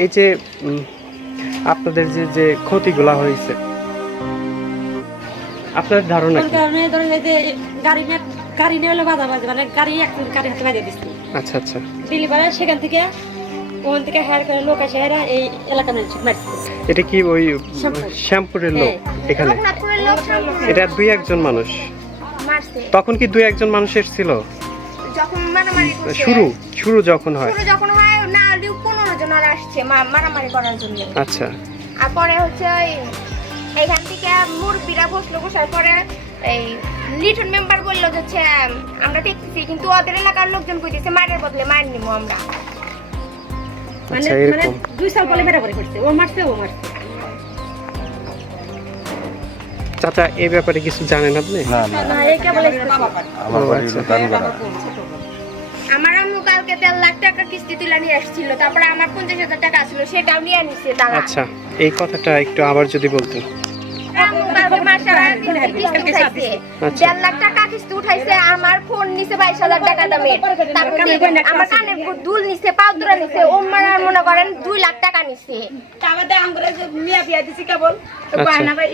এই যে আপনাদের যে ক্ষতিগুলা হয়েছে আপনার ধারণা কি? ধরেন এই যে গাড়ি নিয়ে হলো বাজাবাজি, মানে গাড়ি হাতে বাজিয়ে দিচ্ছি। আচ্ছা আচ্ছা। দিল্লি পাড়া সেখান থেকে ওখান থেকে হায়ার করে লোক আসে এরা এই এলাকা মারছে। এটা কি ওই শ্যামপুরের লোক এখানে? এটা 2-1 মানুষ মারছে। তখন কি 2-1 মানুষ এসেছিল? যখন মারামারি করছে, শুরু যখন হয় না 15 জন আর আসছে মারামারি করার জন্য। আচ্ছা। আর পরে হচ্ছে এইখান থেকে মুরব্বীরা বসার পরে এই লিটন মেম্বার বললো যে হচ্ছে আমরা দেখতেছি, কিন্তু ওদের এলাকার লোকজন কইতেছে মারের বদলে মার নিবো আমরা। মানে 2 সাল পরে মেরামারি করছে, ও মারছে ও মারছে। চাচা এই ব্যাপারে কিছু জানেন আপনি? না এই কেবল আমার আম্মু কালকে 3 লাখ টাকা কিস্তি তুলে নিয়ে আসছিল, তারপরে আমার 50,000 টাকা ছিল সেটাও নিয়ে নিছে তারা। আচ্ছা, এই কথাটা একটু আবার যদি বলতেন। আম্মু কালকে মাসের কিস্তি উঠাইছে, 1.5 লাখ টাকা কিস্তি উঠাইছে। আমার ফোন নিছে 22,000 টাকা দামের, তারপরে আমার কানের দুল নিছে, পাউদুরা নিছে, ওমার মনে করেন 2 লাখ টাকা নিছে। তারপরে আমরা মিয়া বিয়া দিছি কেবল আচ্ছা। বাহানা ভাই